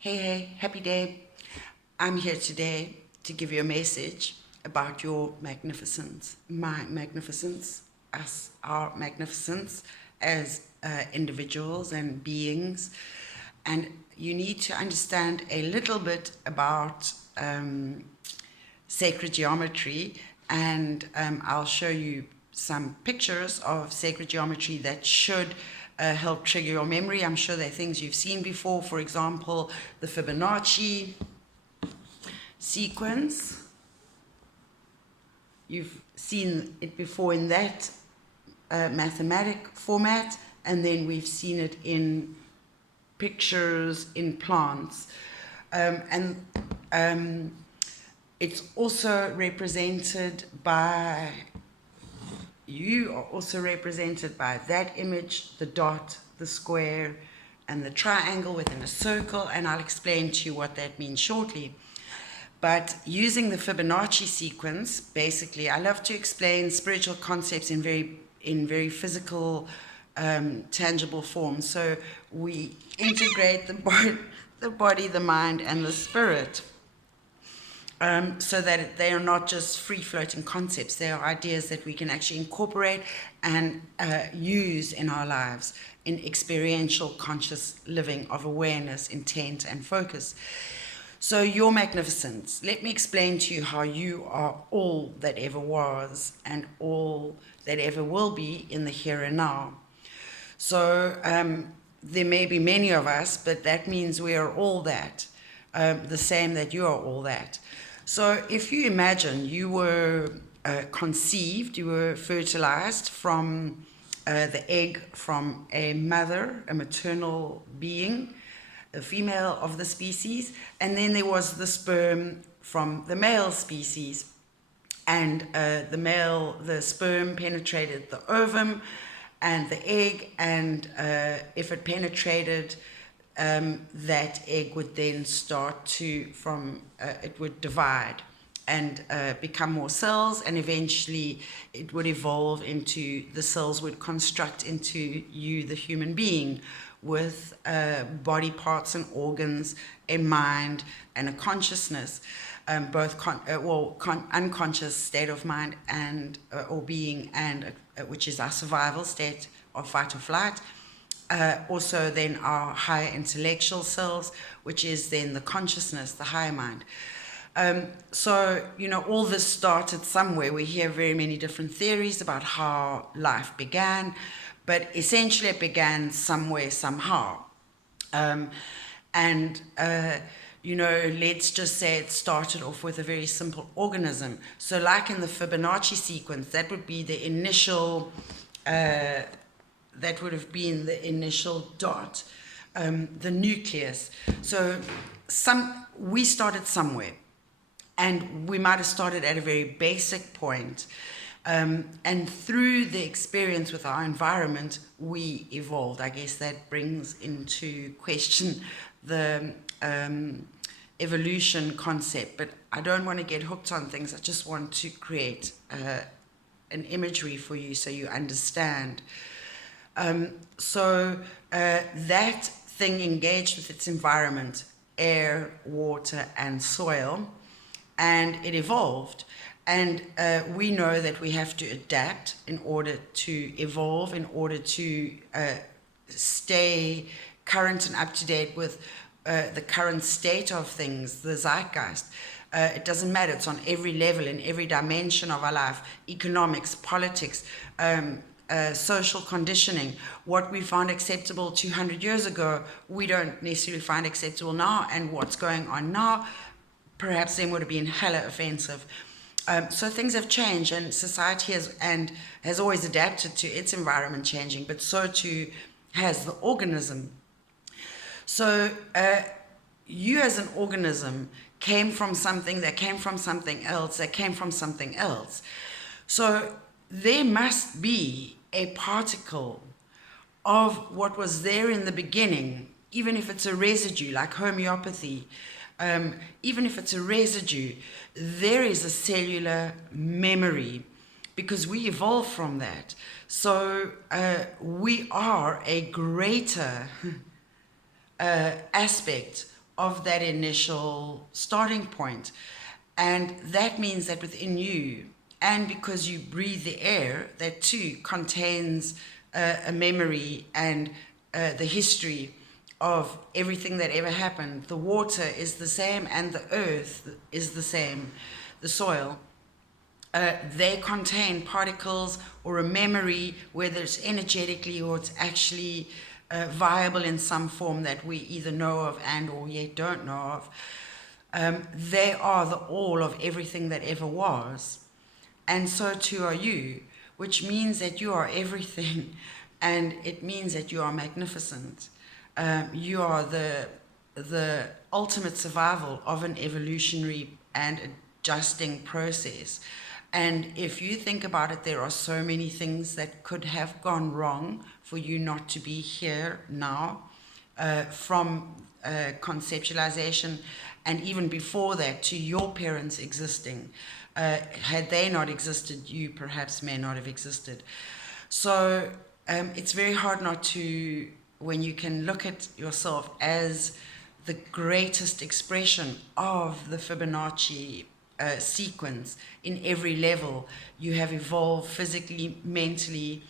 Hey, happy day. I'm here today to give you a message about your magnificence, my magnificence, us, our magnificence as individuals and beings. And you need to understand a little bit about sacred geometry, and I'll show you some pictures of sacred geometry that should help trigger your memory. I'm sure they're things you've seen before. For example, the Fibonacci sequence. You've seen it before in that mathematic format, and then we've seen it in pictures in plants. It's also represented by, you are also represented by that image, the dot, the square, and the triangle within a circle, and I'll explain to you what that means shortly. But using the Fibonacci sequence, basically, I love to explain spiritual concepts in very physical, tangible form. So we integrate the body, the mind, and the spirit. So that they are not just free-floating concepts. They are ideas that we can actually incorporate and use in our lives in experiential conscious living of awareness, intent, and focus. So your magnificence, let me explain to you how you are all that ever was and all that ever will be in the here and now. So there may be many of us, but that means we are all that, the same that you are all that. So if you imagine you were conceived, you were fertilized from the egg from a mother, a maternal being, a female of the species, and then there was the sperm from the male species. And the sperm penetrated the ovum and the egg, and if it penetrated, that egg would then start to, it would divide and become more cells, and eventually it would evolve into, the cells would construct into you, the human being, with body parts and organs, a mind, and a consciousness, both unconscious state of mind and or being, and which is our survival state of fight or flight. Also then our higher intellectual selves, which is then the consciousness, the higher mind. So, all this started somewhere. We hear very many different theories about how life began, but essentially it began somewhere, somehow. Let's just say it started off with a very simple organism. So like in the Fibonacci sequence, that would be the initial, that would have been the initial dot, the nucleus. So we started somewhere, and we might have started at a very basic point. And through the experience with our environment, we evolved. I guess that brings into question the evolution concept, but I don't want to get hooked on things. I just want to create an imagery for you so you understand. That thing engaged with its environment, air, water, and soil, and it evolved. And we know that we have to adapt in order to evolve, in order to stay current and up to date with the current state of things, the zeitgeist. It doesn't matter, it's on every level, in every dimension of our life: economics, politics, social conditioning. What we found acceptable 200 years ago, we don't necessarily find acceptable now, and what's going on now perhaps then would have been hella offensive. So things have changed, and society has always adapted to its environment changing, but so too has the organism. So you as an organism came from something that came from something else that came from something else. So there must be a particle of what was there in the beginning, even if it's a residue, like homeopathy. Even if it's a residue, there is a cellular memory, because we evolved from that. So we are a greater aspect of that initial starting point. And that means that within you, and because you breathe the air, that too contains a memory and the history of everything that ever happened. The water is the same, and the earth is the same, the soil. They contain particles or a memory, whether it's energetically or it's actually viable in some form that we either know of and or yet don't know of. They are the all of everything that ever was. And so too are you, which means that you are everything, and it means that you are magnificent. You are the ultimate survival of an evolutionary and adjusting process. And if you think about it, there are so many things that could have gone wrong for you not to be here now, from conceptualization, and even before that, to your parents existing. Had they not existed, you perhaps may not have existed. So it's very hard not to, when you can look at yourself as the greatest expression of the Fibonacci sequence in every level. You have evolved physically, mentally,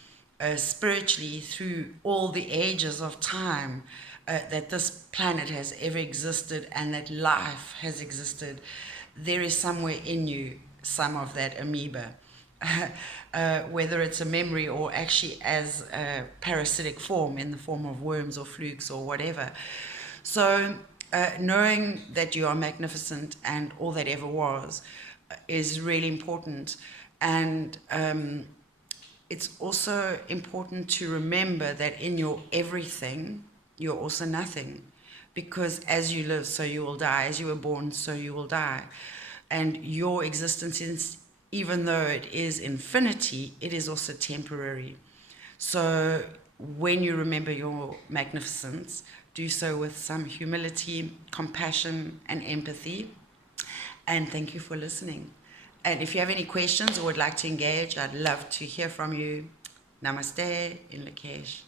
spiritually through all the ages of time that this planet has ever existed and that life has existed. There is somewhere in you some of that amoeba. Whether it's a memory or actually as a parasitic form in the form of worms or flukes or whatever. So knowing that you are magnificent and all that ever was is really important. And it's also important to remember that in your everything, you're also nothing. Because as you live, so you will die. As you were born, so you will die. And your existence is, even though it is infinity, it is also temporary. So when you remember your magnificence, do so with some humility, compassion, and empathy. And thank you for listening. And if you have any questions or would like to engage, I'd love to hear from you. Namaste in Lakesh.